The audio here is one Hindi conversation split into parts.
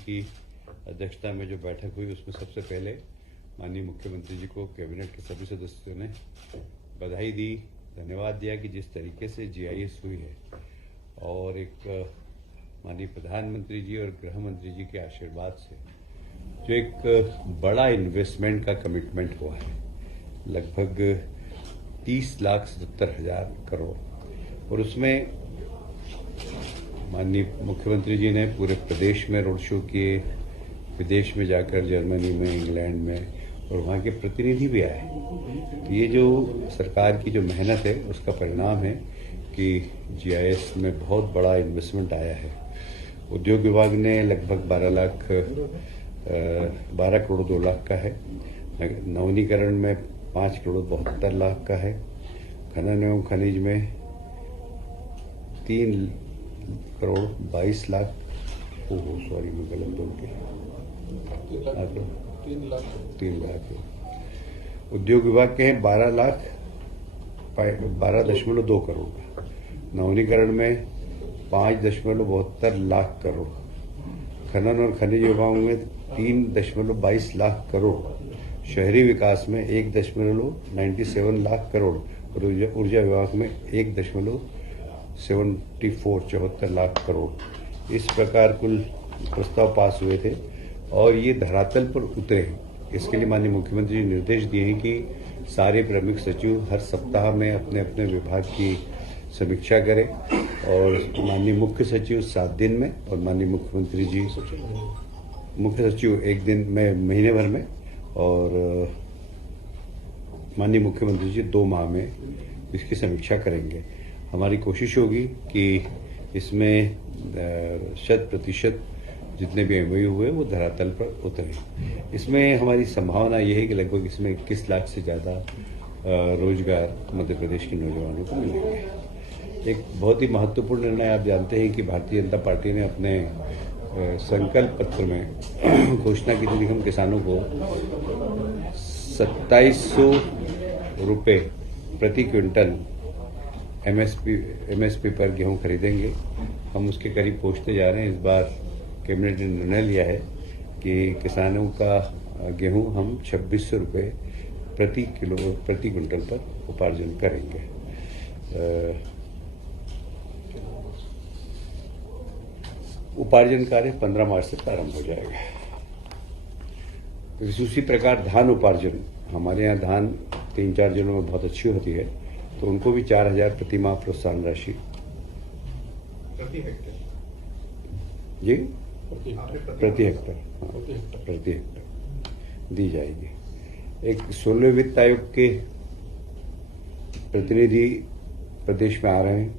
की अध्यक्षता में जो बैठक हुई उसमें सबसे पहले माननीय मुख्यमंत्री जी को कैबिनेट के सभी सदस्यों ने बधाई दी, धन्यवाद दिया कि जिस तरीके से जीआईएस हुई है और एक माननीय प्रधानमंत्री जी और गृह मंत्री जी के आशीर्वाद से जो एक बड़ा इन्वेस्टमेंट का कमिटमेंट हुआ है, लगभग 30,70,000 करोड़, और उसमें माननीय मुख्यमंत्री जी ने पूरे प्रदेश में रोड शो किए, विदेश में जाकर जर्मनी में, इंग्लैंड में, और वहाँ के प्रतिनिधि भी आए। तो ये जो सरकार की जो मेहनत है उसका परिणाम है कि जीआईएस में बहुत बड़ा इन्वेस्टमेंट आया है। उद्योग विभाग ने लगभग 12 करोड़ 2 लाख का है, नवीनीकरण में 5 करोड़ 72 लाख का है, खनन एवं खनिज में 3 करोड़ 22 लाख, सॉरी मैं गलत बोल के 3 लाख। उद्योग विभाग के हैं 12.2 करोड़ का, नवीनीकरण में 5.72 लाख करोड़, खनन और खनिज विभाग में 3.22 लाख करोड़, शहरी विकास में 1.97 लाख करोड़ और ऊर्जा विभाग में 1.74 लाख करोड़। इस प्रकार कुल प्रस्ताव पास हुए थे और ये धरातल पर उतरे हैं। इसके लिए माननीय मुख्यमंत्री जी निर्देश दिए हैं कि सारे प्रमुख सचिव हर सप्ताह में अपने अपने विभाग की समीक्षा करें और माननीय मुख्य सचिव 7 दिन में और माननीय मुख्यमंत्री जी मुख्य सचिव 1 दिन में महीने भर में और माननीय मुख्यमंत्री जी 2 माह में इसकी समीक्षा करेंगे। हमारी कोशिश होगी कि इसमें 100% जितने भी एमओयू हुए वो धरातल पर उतरे। इसमें हमारी संभावना ये है कि लगभग इसमें 21 लाख से ज़्यादा रोजगार मध्य प्रदेश के नौजवानों को मिलेंगे। एक बहुत ही महत्वपूर्ण निर्णय आप जानते हैं कि भारतीय जनता पार्टी ने अपने संकल्प पत्र में घोषणा की थी कि हम किसानों को 2700 रुपये प्रति क्विंटल एमएसपी पर गेहूं खरीदेंगे। हम उसके करीब पहुंचते जा रहे हैं। इस बार कैबिनेट ने निर्णय लिया है कि किसानों का गेहूं हम 2600 रुपये प्रति क्विंटल पर उपार्जन करेंगे। उपार्जन कार्य 15 मार्च से प्रारंभ हो जाएगा। उसी प्रकार धान उपार्जन, हमारे यहाँ धान 3-4 जिलों में बहुत अच्छी होती है, तो उनको भी 4,000 प्रति माह प्रोत्साहन राशि प्रति हेक्टेयर दी जाएगी। एक 16वें वित्त आयोग के प्रतिनिधि प्रदेश में आ रहे हैं।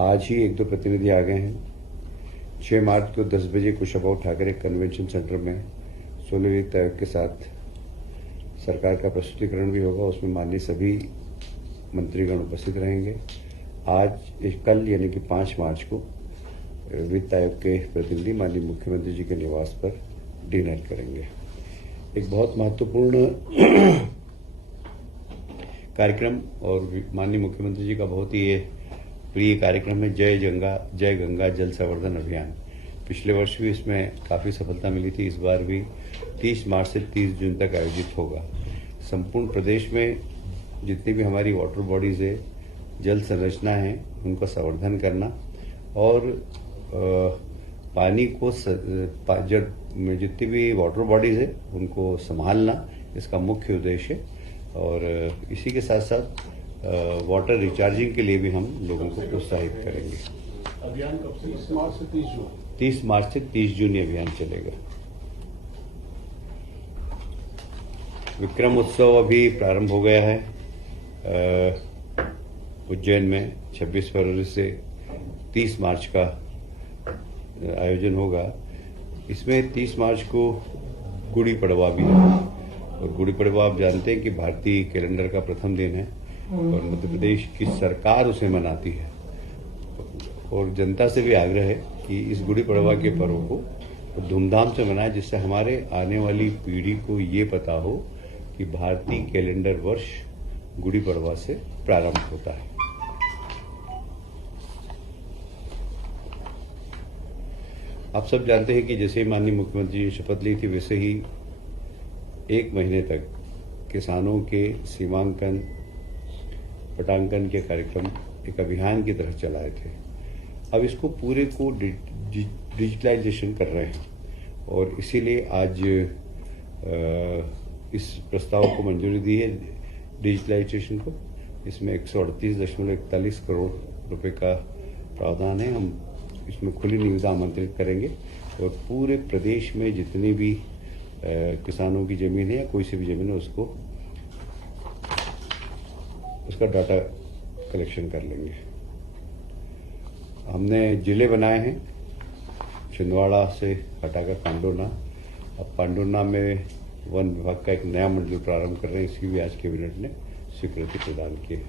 आज ही 1-2 प्रतिनिधि आ गए हैं। 6 मार्च को 10 बजे कुशाभाऊ ठाकरे कन्वेंशन सेंटर में 16वें वित्त आयोग के साथ सरकार का प्रस्तुतिकरण भी होगा। उसमें माननीय सभी मंत्रीगण उपस्थित रहेंगे। कल यानी कि 5 मार्च को वित्त आयोग के प्रतिनिधि माननीय मुख्यमंत्री जी के निवास पर डिनर करेंगे। एक बहुत महत्वपूर्ण कार्यक्रम और माननीय मुख्यमंत्री जी का बहुत ही प्रिय कार्यक्रम है जय गंगा जल संवर्धन अभियान। पिछले वर्ष भी इसमें काफ़ी सफलता मिली थी। इस बार भी 30 मार्च से 30 जून तक आयोजित होगा। संपूर्ण प्रदेश में जितनी भी हमारी वाटर बॉडीज़ है, जल संरचना है, उनका संवर्धन करना और पानी को में जितनी भी वाटर बॉडीज़ है उनको संभालना इसका मुख्य उद्देश्य है। और इसी के साथ साथ वाटर रिचार्जिंग के लिए भी हम लोगों को प्रोत्साहित करेंगे। अभियान कब से? 30 मार्च से 30 जून। 30 मार्च से 30 जून ये अभियान चलेगा। विक्रम उत्सव अभी प्रारंभ हो गया है उज्जैन में। 26 फरवरी से 30 मार्च का आयोजन होगा। इसमें 30 मार्च को गुड़ी पड़वा भी है और गुड़ी पड़वा आप जानते हैं कि भारतीय कैलेंडर का प्रथम दिन है और मध्य प्रदेश की सरकार उसे मनाती है। और जनता से भी आग्रह है कि इस गुड़ी पड़वा के पर्व को धूमधाम से मनाएं, जिससे हमारे आने वाली पीढ़ी को ये पता हो कि भारतीय कैलेंडर वर्ष गुड़ी पड़वा से प्रारंभ होता है। आप सब जानते हैं कि जैसे माननीय मुख्यमंत्री जी ने शपथ ली थी, वैसे ही 1 महीने तक किसानों के सीमांकन पटांकन के कार्यक्रम एक अभियान की तरह चलाए थे। अब इसको पूरे को डिजिटलाइजेशन कर रहे हैं और इसीलिए आज इस प्रस्ताव को मंजूरी दी है डिजिटलाइजेशन को। इसमें 138.41 करोड़ रुपए का प्रावधान है। हम इसमें खुली निविदा आमंत्रित करेंगे और पूरे प्रदेश में जितनी भी किसानों की जमीन है या कोई सी भी जमीन है उसका डाटा कलेक्शन कर लेंगे। हमने जिले बनाए हैं, छिंदवाड़ा से हटाकर पांडुर्ना। अब पांडुर्ना में वन विभाग का एक नया मंडल प्रारंभ कर रहे हैं, इसकी भी आज कैबिनेट ने स्वीकृति प्रदान की है।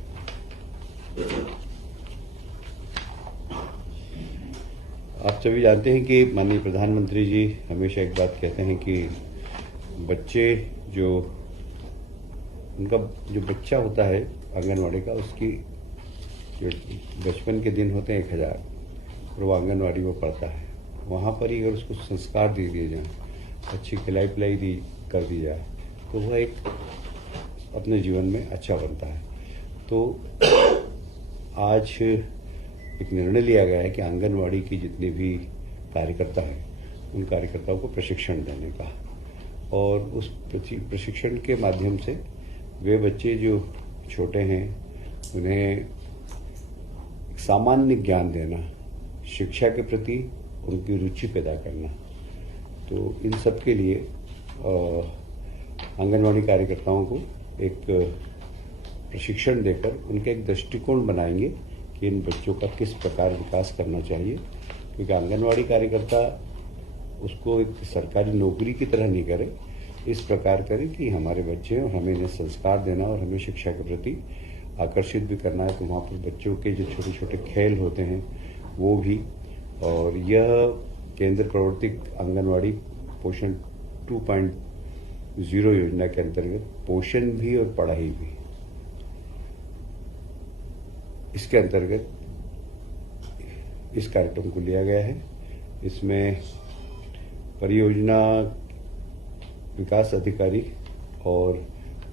आप सभी जानते हैं कि माननीय प्रधानमंत्री जी हमेशा एक बात कहते हैं कि बच्चे उनका जो बच्चा होता है आंगनवाड़ी का, उसकी जो बचपन के दिन होते हैं 1000 और वो आंगनवाड़ी में पढ़ता है। वहाँ पर ही अगर उसको संस्कार दे दिए जाए, अच्छी खिलाई पिलाई कर दी जाए, तो वह एक अपने जीवन में अच्छा बनता है। तो आज एक निर्णय लिया गया है कि आंगनवाड़ी की जितने भी कार्यकर्ता हैं उन कार्यकर्ताओं को प्रशिक्षण देने का, और उस प्रशिक्षण के माध्यम से वे बच्चे जो छोटे हैं उन्हें सामान्य ज्ञान देना, शिक्षा के प्रति उनकी रुचि पैदा करना। तो इन सब के लिए आंगनवाड़ी कार्यकर्ताओं को एक प्रशिक्षण देकर उनका एक दृष्टिकोण बनाएंगे कि इन बच्चों का किस प्रकार विकास करना चाहिए। क्योंकि आंगनवाड़ी कार्यकर्ता उसको एक सरकारी नौकरी की तरह नहीं करे, इस प्रकार करे कि हमारे बच्चे हैं और हमें इन्हें संस्कार देना और हमें शिक्षा के प्रति आकर्षित भी करना है। तो वहाँ पर बच्चों के जो छोटे छोटे खेल होते हैं वो भी, और यह केंद्र प्रवर्तित आंगनवाड़ी पोषण 2.0 योजना के अंतर्गत पोषण भी और पढ़ाई भी, इसके अंतर्गत इस कार्यक्रम को लिया गया है। इसमें परियोजना विकास अधिकारी और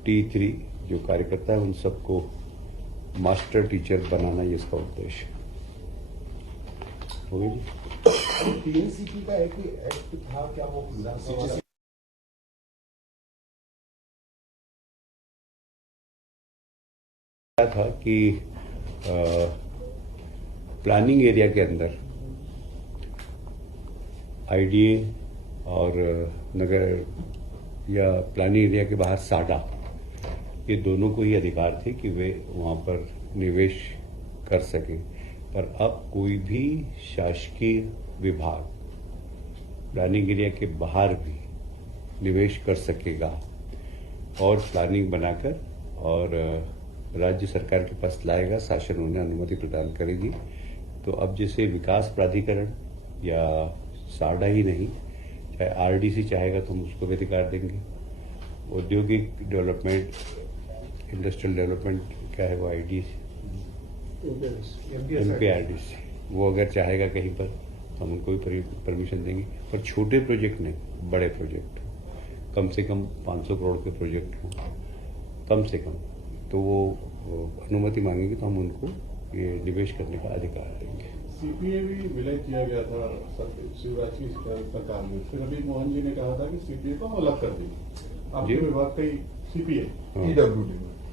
T3 जो कार्यकर्ता है उन सबको मास्टर टीचर बनाना, ये इसका उद्देश्य हो गया जी। टीएनसीपी का एक एक्ट था, क्या वो विधानसभा था कि प्लानिंग एरिया के अंदर आईडीए और नगर या प्लानिंग एरिया के बाहर साडा, ये दोनों को ही अधिकार थे कि वे वहाँ पर निवेश कर सकें। पर अब कोई भी शासकीय विभाग प्लानिंग एरिया के बाहर भी निवेश कर सकेगा और प्लानिंग बनाकर और राज्य सरकार के पास लाएगा, शासन उन्हें अनुमति प्रदान करेगी। तो अब जैसे विकास प्राधिकरण या साडा ही नहीं, चाहे आरडीसी चाहेगा तो हम उसको भी अधिकार देंगे। औद्योगिक डेवलपमेंट, इंडस्ट्रियल डेवलपमेंट क्या है वो एमपीआरडीसी, वो अगर चाहेगा कहीं पर तो हम उनको भी परमिशन देंगे। पर छोटे प्रोजेक्ट नहीं, बड़े प्रोजेक्ट, कम से कम 500 करोड़ के प्रोजेक्ट हों कम से कम, तो वो अनुमति मांगेंगे तो हम उनको ये निवेश करने का अधिकार देंगे। सीपीए भी विलय किया गया था शिवराज की सरकार में, फिर अभी मोहन जी ने कहा था कि सीपीए को हम अलग कर देंगे। आपके विभाग का ही सीपीए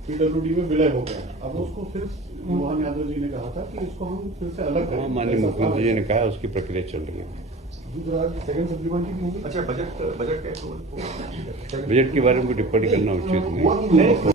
पीडब्ल्यूडी में विलय हो गया, अब उसको फिर मोहन यादव जी ने कहा था कि इसको हम फिर से अलग करें। माननीय मुख्यमंत्री जी ने कहा उसकी प्रक्रिया चल रही है। सेकंड सप्लीमेंट्री भी होगी। अच्छा, बजट बजट के बारे में टिप्पणी करना उचित नहीं।